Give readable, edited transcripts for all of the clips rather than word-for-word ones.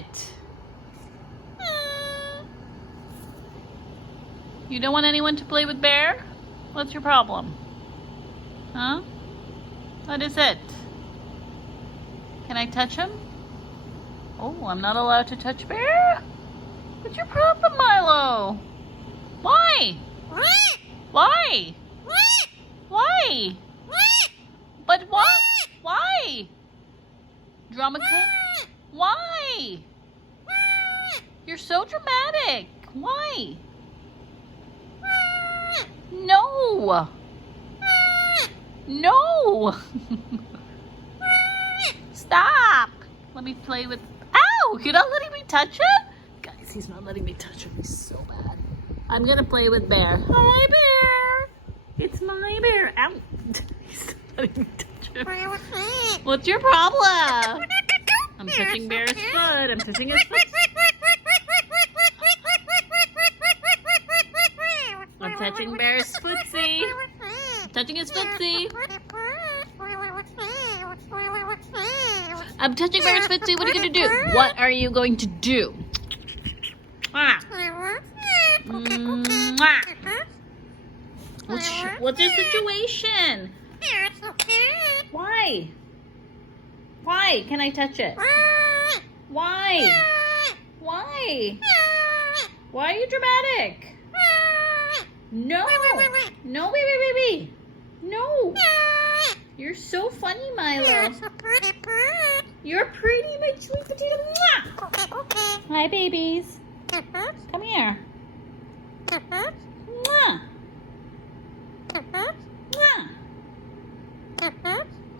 What? You don't want anyone to play with Bear? What's your problem? Huh? What is it? Can I touch him? Oh, I'm not allowed to touch Bear? What's your problem, Milo? Why? Why? Why? But what? Why? Drama king? Why? You're so dramatic. Why? No. No. Stop. Let me play with... Ow! You're not letting me touch him? Guys, he's not letting me touch him. He's so bad. I'm gonna play with Bear. Hi, Bear. It's my Bear. Ow. He's not letting me touch him. What's your problem? I'm touching Bear's foot. I'm touching his foot. I'm touching Bear's footsie. I'm touching his footsie. I'm touching Bear's footsie. What are you going to do? What are you going to do? Mwah. Mwah. What's your situation? Why? Why? Can I touch it? Why? Why? Why are you dramatic? No. No, baby. No. You're so funny, Milo. You're pretty, my sweet potato. Mwah. Hi, babies. Come here. Mwah. Mwah.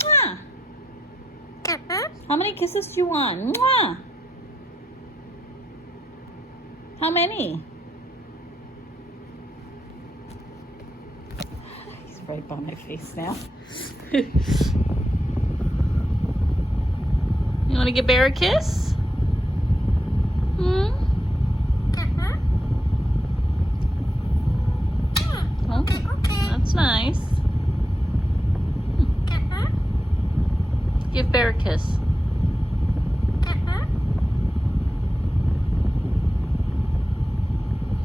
Mwah. How many kisses do you want? Mwah. How many? He's right by my face now. You want to give Bear a kiss? Hmm? Oh, that's nice. Give Bear a kiss.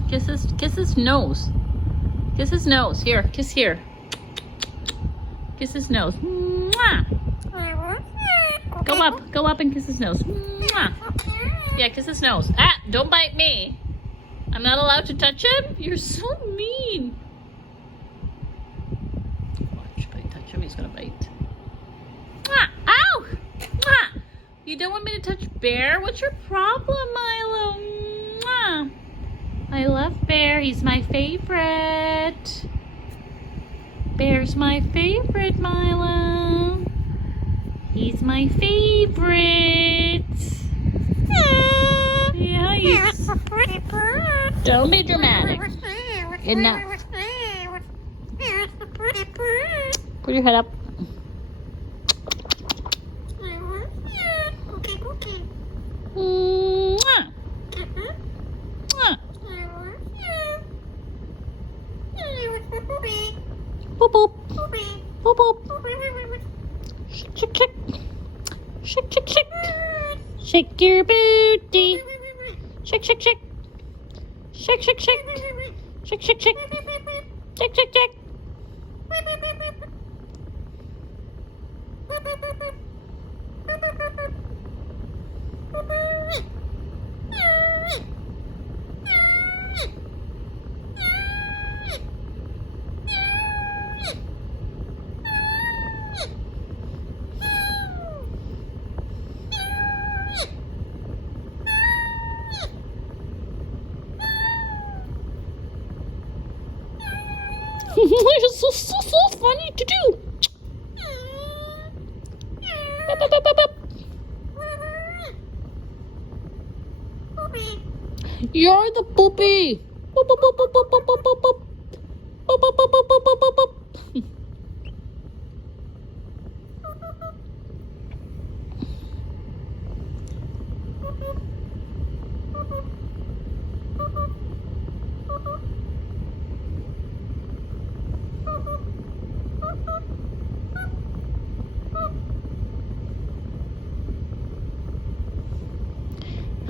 Kiss his nose. Kiss his nose. Here, kiss here. Kiss his nose. Mwah. Go up and kiss his nose. Mwah. Yeah, kiss his nose. Ah, don't bite me. I'm not allowed to touch him? You're so mean. Watch, if I touch him, he's gonna bite. Mwah. Ow! Mwah. You don't want me to touch Bear? What's your problem, Milo? Mwah. I love Bear. He's my favorite. Bear's my favorite, Milo. He's my favorite. Yeah, he's... Don't be dramatic. Enough. Put your head up. Mwah. Mwah. Boop boop. Boop boop. Shake, shake, shake. Shake, shake, shake. Shake your booty. Shake, shake, shake. Shake, shake, shake. Shake, shake, shake. Shake, shake, shake. It's so funny to do. Bup, bup, bup, bup, bup. You're the poopy. Boop, boop, boop, boop, boop, boop, boop, boop, boop. Boop, boop, boop, boop, boop, boop, boop.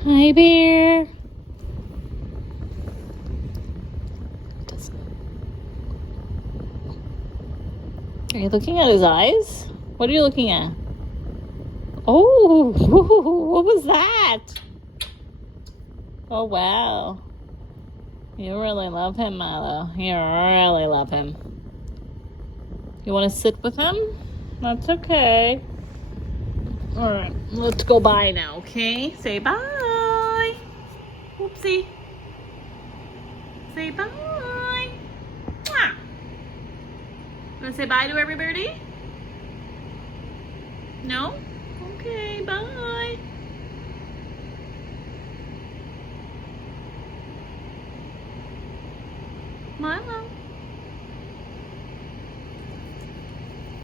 Hi, Bear. Are you looking at his eyes? What are you looking at? Oh, what was that? Oh, wow. You really love him, Milo. You really love him. You want to sit with him? That's okay. All right, let's go bye now, okay? Say bye. Oopsie. Say bye. Mwah. Want to say bye to everybody? No? Okay, bye.